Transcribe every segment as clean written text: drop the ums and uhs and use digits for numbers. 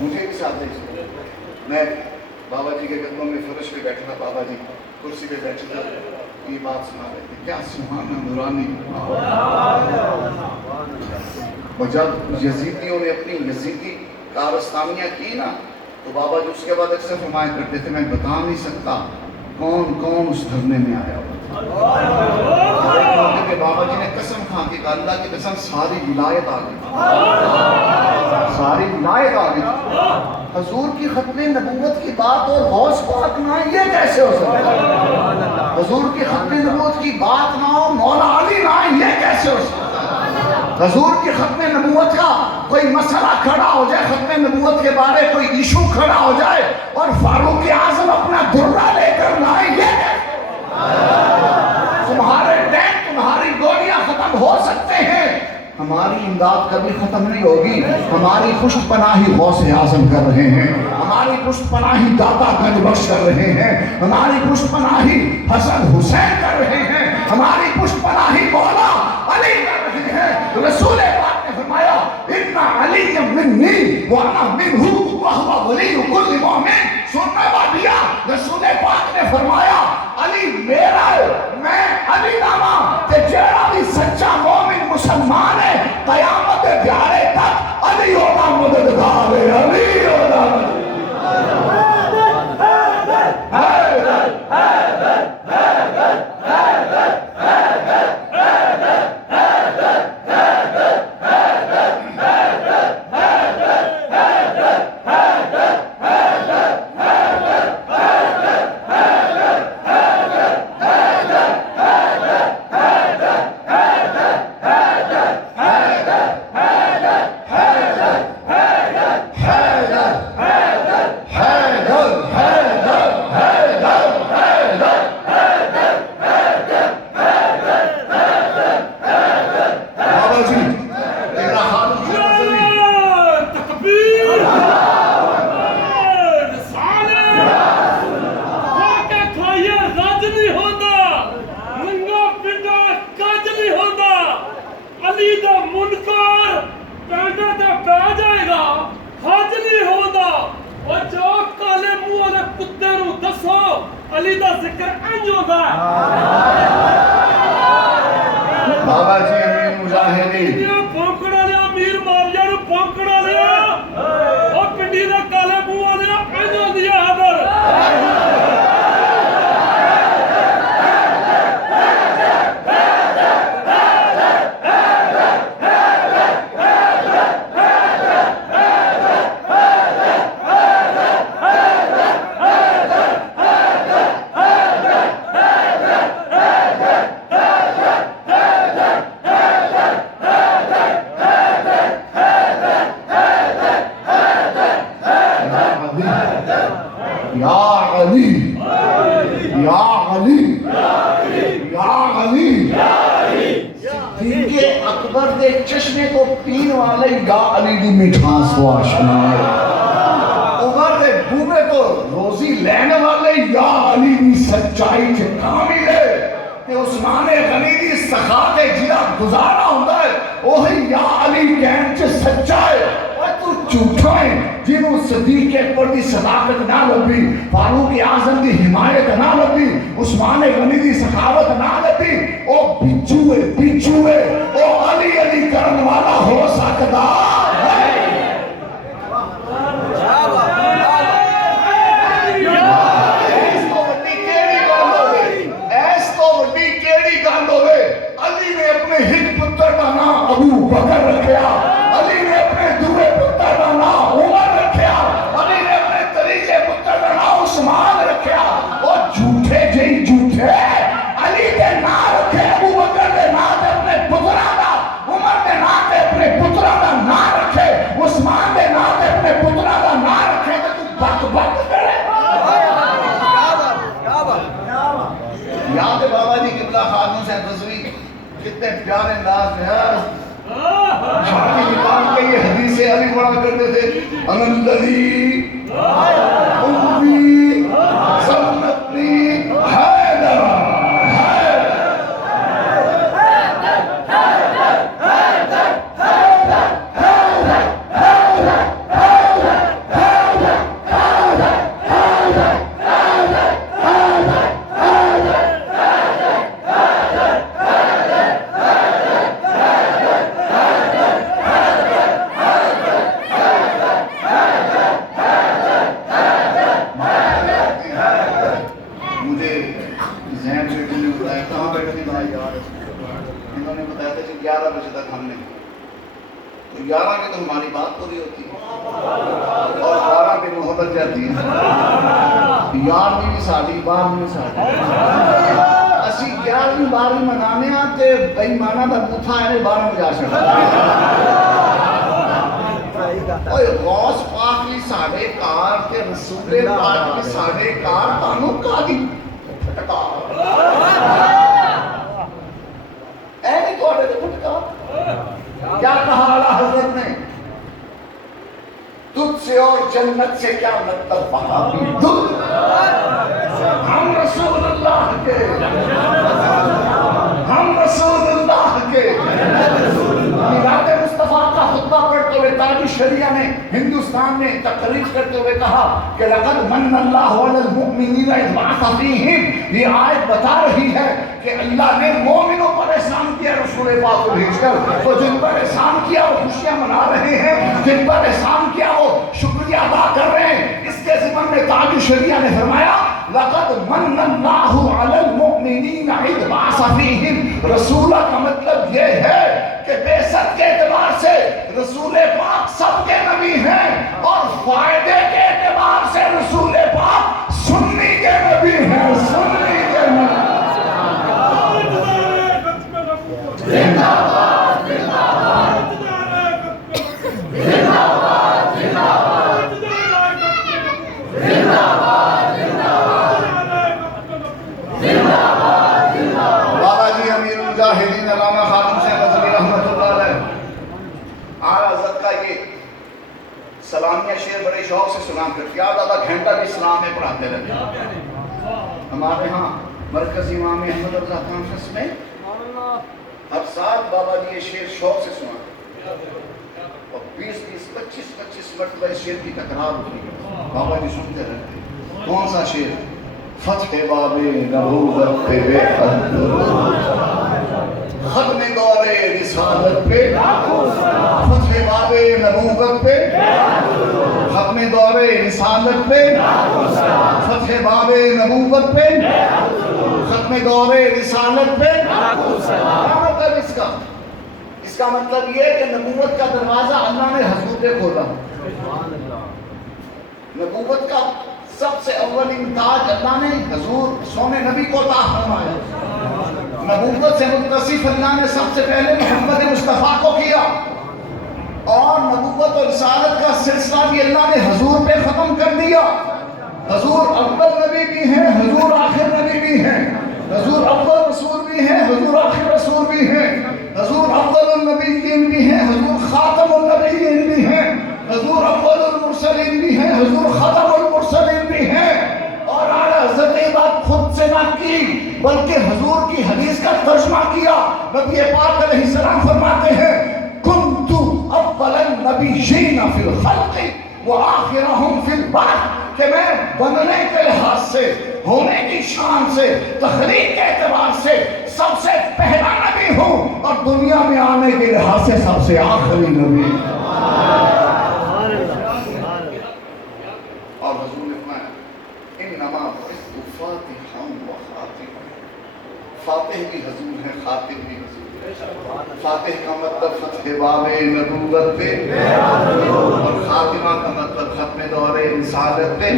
مجھے بھی ساتھ لیجیے. میں بابا جی کے قدموں میں فرش پہ بیٹھا تھا, بابا جی کرسی پہ بیٹھے تھے, یہ بات سنا رہے تھے, کیا سبحانہ نورانی. اور جب یزیدیوں نے اپنی یزیدی کارستانیاں کی نا, تو بابا جی اس کے بعد اکثر فرمایا کرتے تھے, میں بتا نہیں سکتا کون کون اس دھرنے میں آیا ہوا. بابا جی نے قسم کھا کے کہا, اللہ کی قسم ساری ولایت آ گئی, ساری ولایت آ گئی. حضور کی ختم نبوت کی بات اور غوث پاک نہ آئے, یہ کیسے ہو سکتا ہے؟ حضور کی ختم نبوت کی بات نہ ہو, مولا علی نہ آئے, یہ کیسے ہو سکتا ہے؟ حضور کی ختم نبوت کا کوئی مسئلہ کھڑا ہو جائے, ختم نبوت کے بارے کوئی ایشو کھڑا ہو جائے, اور فاروق اعظم اپنا درہ لے کر نہ آئے, یہ کیسے؟ تمہارے ٹینک, تمہاری گولیاں ختم ہو سکتے ہیں, ہماری امداد کبھی ختم نہیں ہوگی. ہماری پشت پناہی غوث اعظم کر رہے ہیں, ہماری پشت پناہی داتا گنج بخش کر رہے ہیں, ہماری پشت پناہی حسن حسین کر رہے ہیں, ہماری پشت پناہی مولا علی کر رہے ہیں. رسول پاک نے فرمایا, ان علی منی وانا منہ وہو ولی کل مومن. سننا بابیا, رسول پاک نے فرمایا علی میرا ہے, میں علی نامہ تے جیڑا بھی سچا مومن مسلمان ہے قیامت دیارے تک علی ہونا مددگار ہے, علی ہونا بابا جی امیر مجاہدین پھونکڑا لیا, امیر ماویہ نو پھونکڑا لیا, اور پنڈی دا کالے منہ والے انجو دیا حضر. چشمے کو پین والے یا علی دی مٹھاس و آشنا, عمر دے بوبے کو روزی لینے والے یا علی دی سچائی کے کامل ہے, کہ عثمان غنی دی سخاوت جڑا گزارا ہوندا ہے وہی یا علی کہن چ سچا ہے. اور تو جھوٹا ہے جنوں صدیق اکبر دی صداقت نہ لبھی, فاروق اعظم دی حمایت نہ لبھی, عثمان غنی دی سخاوت نہ لبھی, او بچو ہے او علی علی کرن والا ہو سکتا ہے. علی نے اپنے ہک پتر کا نام ابو بکر رکھیا, علی نے اپنے دوے پتر کا نام عمر رکھیا, علی نے اپنے تریجے پتر کا نام عثمان رکھیا. اور جھوٹے جئی جھوٹے علی کے نام رکھے, ابو بکر کے نام اپنے پترا کا, عمر کے نام اپنے پترا کا نام رکھے, عثمان کے نام اپنے پترا کا نام رکھے, تو بک بک کرے. یاد ہے بابا جی قبلہ خانوں سے رضوی کتنے پیارے انداز میں ہے, شاکی نکال کے یہ حدیث علی پڑھا کرتے تھے, انندری امری سنتی حیدر. 11 کی تو ہماری بات پوری ہوتی ہے اور 12 کی محبت جاتی ہے. 11ویں بھی ساڑی 12ویں بھی ساڑی اسی 11ویں 12ویں منانے آتے بے ایمانہ دا بوتھا ہے 12 بجا سکتا. اوے غوث پاک لی ساڑے کار تے رسول پاک لی ساڑے کار تانوں کا دی پھٹکا اے نہیں تو آڑے دے پھٹکا. کیا کہا اعلیٰ حضرت نے تجھ سے اور جنت سے کیا مطلب وہابی دل ہم رسول اللہ کے میلاد مصطفیٰ کا خطبہ پڑھتے ہوئے تاج شریعہ نے ہندوستان میں تقریر کرتے ہوئے کہا کہ لقد من اللہ علی المؤمنین اذ بعث فیہم. یہ آیت بتا رہی ہے کہ اللہ نے مومنوں پر احسان کیا رسول پاک کو بھیج کر. تو جن پر احسان کیا وہ خوشیاں منا رہے ہیں, جن پر احسان کیا وہ شکریہ ادا کر رہے ہیں. اس کے ضمن میں تاج شریعہ نے فرمایا لقد من اللہ علی المؤمنین اذ بعث فیہم. رسولہ کا مطلب یہ ہے کہ بعثت کے اعتبار سے رسول پاک سب کے نبی ہیں اور فائدے کے اعتبار سے رسول پاک سنی کے نبی ہیں. سنی کے نبی زندہ باد زندہ باد زندہ باد زندہ باد زندہ باد زندہ باد. بابا جی امیر المجاہدین علامہ خادم سے غزنوی رحمۃ اللہ علیہ اعلیٰ حضرت کا یہ سلامیہ شعر بڑے شوق سے سلام کرتے. یاد آدھا گھنٹہ بھی اسلام میں پڑھاتے رہتے. ہمارے ہاں مرکزی امام احمد رضا کانفرنس میں ہر سال بابا جی یہ شعر شوق سے سناتے اور 20-25 مرتبہ اس شعر کی تکرار ہوتی ہے. بابا جی سنتے رہتے. کون سا شعر؟ فتح باب نبوت پہ بے حد ختم دور رسالت پہ فتح باب نبوت پہ ختم دور رسالت پہ فتح باب نبوت پہ ختم دور رسالت پہ. کیا مطلب اس کا مطلب یہ کہ نبوت کا دروازہ اللہ نے حضور پہ کھولا. نبوت کا سب سے اول امتیاز اللہ نے حضور سونے نبی کو عطا فرمایا. نبوت سے متصف اللہ نے سب سے پہلے محمد مصطفیٰ کو کیا اور نبوت اور رسالت کا سلسلہ بھی اللہ نے حضور پہ ختم کر دیا. حضور اول نبی بھی ہیں, حضور آخر نبی بھی ہیں, حضور اول رسول بھی ہیں, حضور آخر رسول بھی ہیں, حضور اول النبیین بھی ہیں, حضور خاتم النبیین بھی ہیں, حضور اول المرسلین بھی ہیں, حضور ختم المرسلین بھی ہیں. اور اعلیٰ حضرت نے بات خود سے نہ کی بلکہ حضور کی حدیث کا ترجمہ کیا. نبی پاک علیہ السلام فرماتے ہیں کنت اول النبیین فی الخلق وآخرہم فی البعث, کہ میں بننے کے لحاظ سے, ہونے کی شان سے, تخلیق کے اعتبار سے سب سے پہلا نبی ہوں اور دنیا میں آنے کے لحاظ سے سب سے آخری نبی. اور حضور نے فرمایا انما بعثت فاتحا و خاتما. فاتح بھی حضور ہے, خاتم بھی حضور ہے. فاتح کا مطلب فتح باب نبوت پہ اور خاتمہ کا مطلب ختم دور رسالت پہ.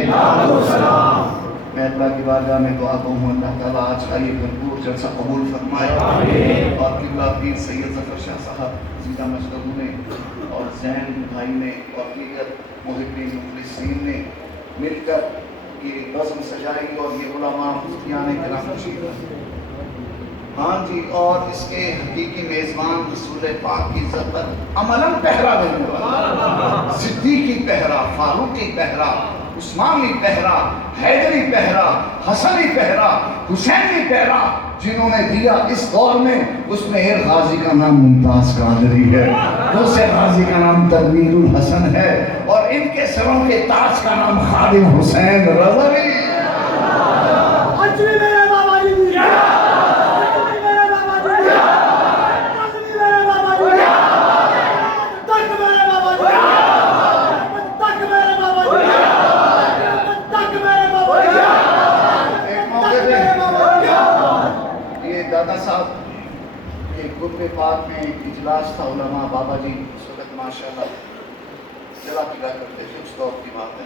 میں اللہ کی بارگاہ میں دعا کروں اللہ تعالیٰ آج کا یہ بھرپور جلسہ قبول فرمائے اور قبلہ پیر سید ظفر شاہ صاحب, زیدہ مجدہو نے اور زین بھائی نے اور دیگر محبین مخلصین نے مل کر یہ بزم سجائی اور یہ علماء مفتیان کرام تشریف لائے. ہاں جی, اور اس کے حقیقی میزبان رسول پاک کی عزت پر عملاً پہرا دینے والا, صدیقی پہرا, فاروقی پہرا, عثمانی پہرا, حیدری پہرا, حسنی پہرا, حسینی پہرا جنہوں نے دیا اس دور میں. اس میں ایک غازی کا نام ممتاز قادری ہے, دوسرے غازی کا نام تنویر الحسن ہے اور ان کے سروں کے تاج کا نام خادم حسین رضوی. دادا صاحب ایک گروپ پاک میں اجلاس تھا علماء, بابا جی اس وقت माशाल्लाह जरा पिला करते थे उस दौर की बातें।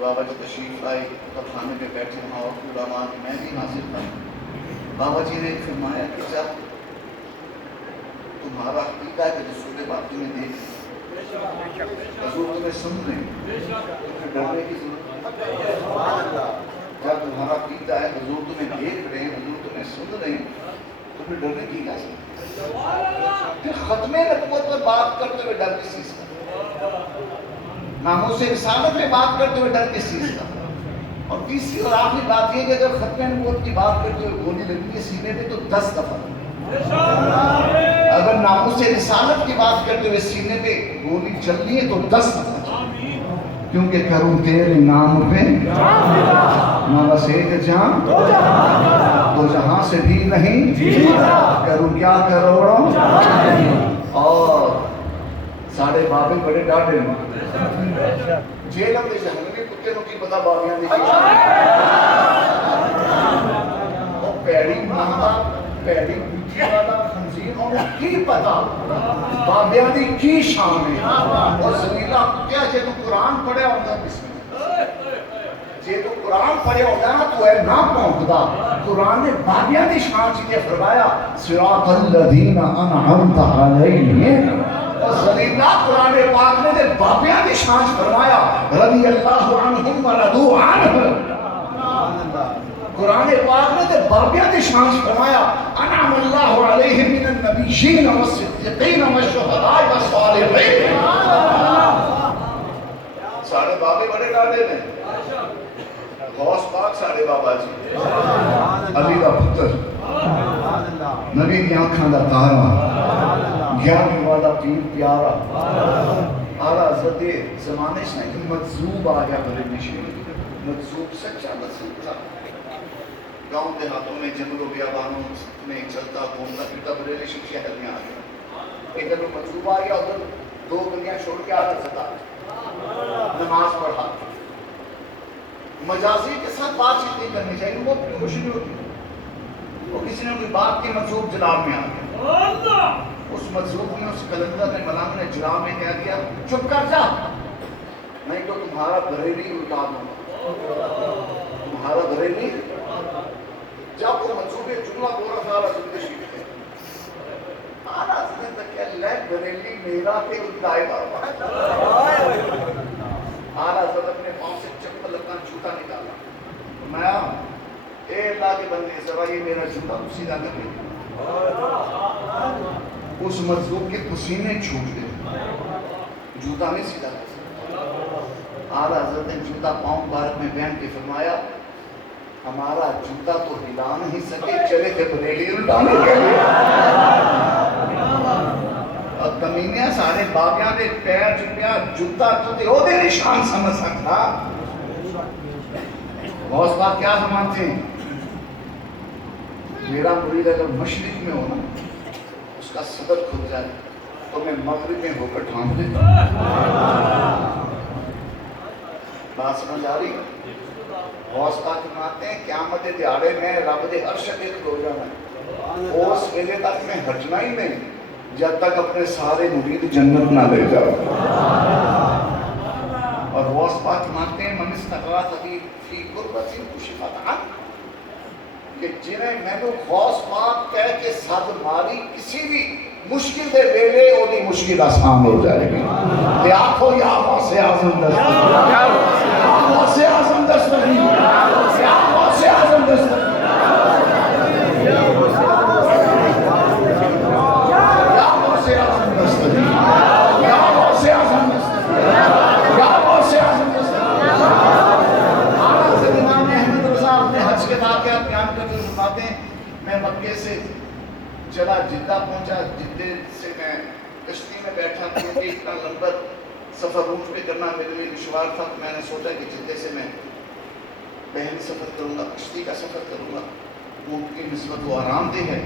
बाबा जी तशरीफ लाए तो खाने पे बैठे, वहाँ और उलमा मैं भी हाजिर था। बाबा जी ने फरमाया कि जब तुम्हारा अकीदा है कि रसूल बात तुम्हें देख हजूर तुम्हें सुन रहे हैं तो फिर डरने की जरूरत नहीं। जब तुम्हारा अकीदा है हजूर तुम्हें देख रहे हैं, हजूर तुम्हें सुन रहे हैं तो फिर डरने की क्या जरूरत। फिर खत्मे नबूवत में बात करते हुए डर किस चीज का, नामों से रिसालत में बात करते हुए डर किस चीज का। और तीसरी और आखिरी बात ये कि अगर खत्मे नबूवत की बात करते हुए गोली लगी है सीने पे तो 10 दफा, अगर नामों से रिसालत की बात करते हुए सीने पे गोली चलनी है तो 10 दफा, क्योंकि करूं तेरे नाम पे ना बस एक जान तो जहां से भी नहीं, करूं क्या करोड़ों। और साढ़े बाबे बड़े डाढ़े जेल में जहनवी कुत्ते नु की पता बाबियां दी ओ पैड़ी मांगा पैड़ी बुद्धि वाला खंजीर और की पता बाबियां दी की शान है। और जलीला क्या जे तू कुरान पढ़या होंदा बिस्मिल्लाह, जे तू कुरान पढ़या होंदा ना तू है ना पहुंचदा। कुरान ने बाबियां दी शान च फरमाया सिरातल लदीना अनअमता अलैहिम। और ज़लीला कुरान पाक ने दे बाबियां दी शान फरमाया रज़ी अल्लाहु अन्हुम व रदू अन्हु। कुरान पाक ने दे बाबियां दी शान फरमाया अनअमल्लाहु अलैहिम मिनन नबिय्यीन व सिद्दीकीन व शुहदाए व सालिहीन। सारे बाबे बड़े डाले ने, गौस पाक सारे बाबा जी, अली दा पुत्र, नबी दी आंखां दा तारा, ज्ञान वाला पीर प्यारा, आला ज़दे ज़माने से नहीं मजूब आ गया बरेली शरीफ। मजूब सच्चा मजूब था, गाँव देहातों में जंगलों बियाबानों में चलता घूमता फिरता बरेली शहर में आ गया। इधर मजूब आ गया, उधर 2 गलियां छोड़ के आगे सता नमाज पढ़ा। मजाजी के साथ बातचीत नहीं करनी चाहिए, वो अपनी खुशी में होती। वो किसी ने कोई बात की मजूब जनाब में आ गया, उस मजलूम ने उस कलंदर ने मलाम ने जुराम में क्या किया, चुप कर जा नहीं तो तुम्हारा बरेली उल्टा दूंगा, तुम्हारा बरेली। जब वो मजलूम जुमला बोल रहा था रसूल शरीफ ने आना ने तक क्या ले बरेली मेरा पे उल्टाए बाबा। आला हज़रत अपने पांव से चप्पल अपना जूता निकाला, मैं ए अल्लाह के बंदे जरा ये मेरा जूता तो सीधा कर ले। उस मजलूम के पसीने छूट गए, जूता नहीं सीधा कर सकता। आला हज़रत ने जूता पांव मुबारक में पहन के फरमाया हमारा जूता तो हिला नहीं सके, चले थे बरेली उल्टाने के लिए। और कमीने सारे बाबियां दे पैर चुपिया जूता तो ते ओदे निशान समझ सकता। गौस पाक क्या समझते हैं, मेरा मुरीद अगर मशरिक में हो ना उसका सदर खुल जाए तो मैं मगरिब में होकर ठाम देता हूं। बात समझ आ रही है। गौस पाक फरमाते हैं क़यामत के दिहाड़े में रब दे अर्श ते खलो जाना, उस वेले तक मैं हटना ही नहीं जब तक अपने सारे मुरीद जन्नत ना ले जाओ। और गौस पाक फरमाते हैं मन इस्तग़रा फी कुर्बतिन कुशिफत अन, कि जिन्हें मैंने गौस पाक कह के सद मारी किसी भी मुश्किल दे वेले ओदी मुश्किल आसान हो जाएगी। ते आखो या गौसे आज़म दस्तगीर, या गौसे आज़म दस्तगीर, या गौसे आज़म दस्तगीर, या गौसे आज़म दस्तगीर, या गौसे आज़म दस्तगीर, या गौसे आज़म दस्तगीर। आला हज़रत इमाम अहमद रज़ा अपने हज के वाक़या बयान करते फरमाते हैं मैं मक्के से चला जिद्दा पहुंचा, जिद्दे से मैं कश्ती में बैठा क्योंकि इतना लंबा सफ़र ऊँट पे करना मेरे लिए दुश्वार था। तो मैंने सोचा कि जिद्दे से मैं पहली सफ़र करूँगा, कश्ती का सफ़र करूँगा। ऊँट की निस्बत वो आरामदेह है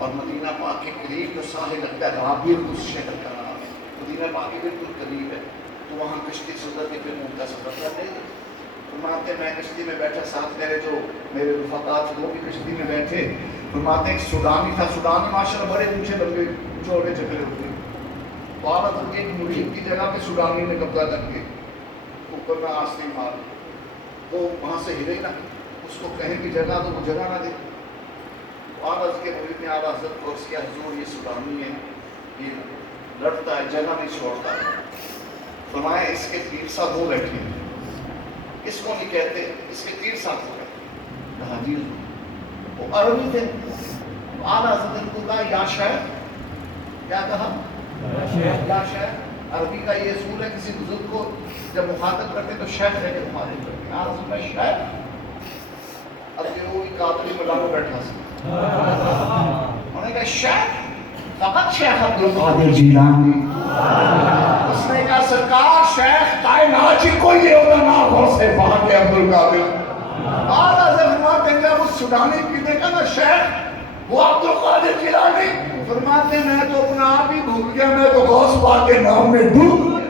और मदीना पाक के करीब जो साहिल लगता है राबिर उस शहर का नाम है, मदीना पाक के बिल्कुल करीब है। तो वहाँ कश्ती सुधर के फिर ऊँट का सफ़र कर देंगे। फरमाते मैं कश्ती में बैठा, साथ मेरे जो मेरे रफ़ाक़ात वो भी कश्ती में बैठे। फरमाते एक सूडानी था, सूडानी माशाअल्लाह बड़े ऊँचे लंबे चौड़े चपले होते भारत के एक मुरीद की जगह पे सुडानी ने कब्जा करके ऊपर में आस्ते मार, वो वहां से हिले ना, उसको कहीं भी जगह तो वो जगह ना दे। भारत के मुरीद ने आला हज़रत को किया, हुजूर ये सुडानी है, ये लड़ता है, जगह नहीं छोड़ता। फरमाया इसके पीर साहब वो बैठे हैं, इसको नहीं कहते, इसके पीर साहब को कहते। कहा जी वो अरबी थे। आला हज़रत को कहा या शायर, क्या कहा या शायर। अरबी का ये असूल है, किसी बुजुर्ग को जब मुखातब करते तो शेख है कि तुम्हारे शायर। अब ये वो कातली मलाना बैठा सी, उन्होंने कहा शेख फकत शेख अब्दुल कादिर जीलानी। उसने कहा सरकार शेख कायनात ही कोई है, उसका नाम गौसे पाक है अब्दुल कादिर। आला फरमाते हैं उस सुडानी पीने का ना शेख वो अब्दुल कादिर जीलानी। फरमाते मैं तो अपना आप ही भूल गया, मैं तो गौस पाक के नाम में डूब गया।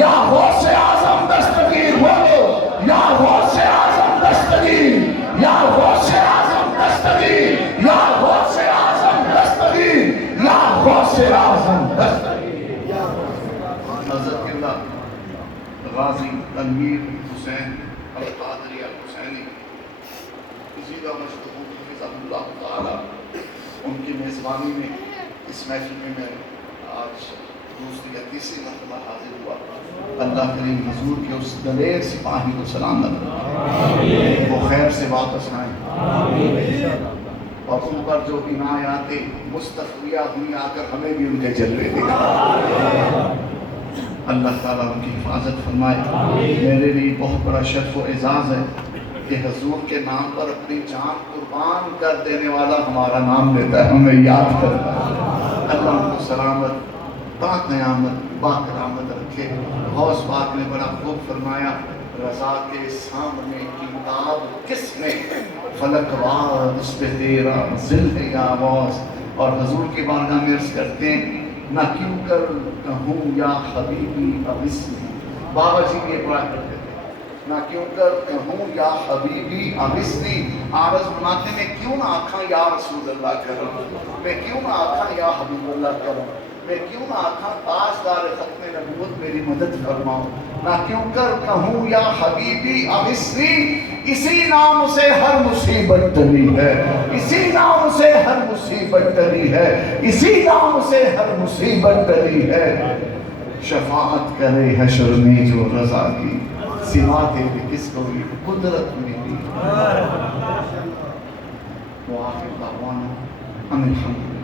या गौसे आज़म दस्तगीर बोलो, या गौसे आज़म दस्तगीर, या गौसे आज़म दस्तगीर, या गौसे आज़म दस्तगीर, या गौसे आज़म दस्तगीर। हज़रत किबला गाज़ी तनवीर हुसैन अल-क़ादरी अल-हुसैनी ज़ीदा मशहूर हिफ़्ज़हुल्लाह ताला, उनकी मेज़बानी में इस महफ़िल में मैं आज दूसरी या तीसरी मरतबा हाजिर हुआ। अल्लाह करीम हुजूर के उस दलेर सिपाही को सलामत रखे, वो खैर से वापस आए और उन पर जो इनायातें मुस्तफ़िया हुई आकर हमें भी उनके जलवे दिखाए। अल्लाह ताला उनकी हिफाजत फरमाए। मेरे लिए बहुत बड़ा शर्फ व एजाज़ है कि हुजूर के नाम पर अपनी जान कुर्बान कर देने वाला हमारा नाम लेता है, हमें याद करता है। अल्लाह उनको सलामत क़यामत बाकरामत रखे। गौस पाक ने बड़ा खूब फरमाया, रज़ा के सामने किताब किसने, फलकवार उस पे तेरा ज़िल है या गौस। और हुजूर की बारगाह में अर्ज़ करते हैं, ना क्यों कर कहूँ या हबीबी अबिस्मी। बाबा जी ये पढ़ा करते थे, ना क्यों कर कहूँ या हबीबी अबिस्मी। आरज़ बनाते में क्यों ना आखा या रसूल अल्लाह करो, मैं क्यों ना आखा या हबीब अल्लाह करो, मैं क्यों ना आखा ताजदार खत्म नबूवत मेरी मदद फरमाओ। ना क्यों कर कहूँ या हबीबी अबिस्मी, इसी नाम से हर मुसीबत टली है, इसी नाम से हर मुसीबत टली है, इसी नाम से हर मुसीबत टली है। शफाअत करे हशर में जो रज़ा की, सिवा तेरे किसको भी कुदरत मिली। वो आखिर दावाना अनिल हम्दुलिल्लाह।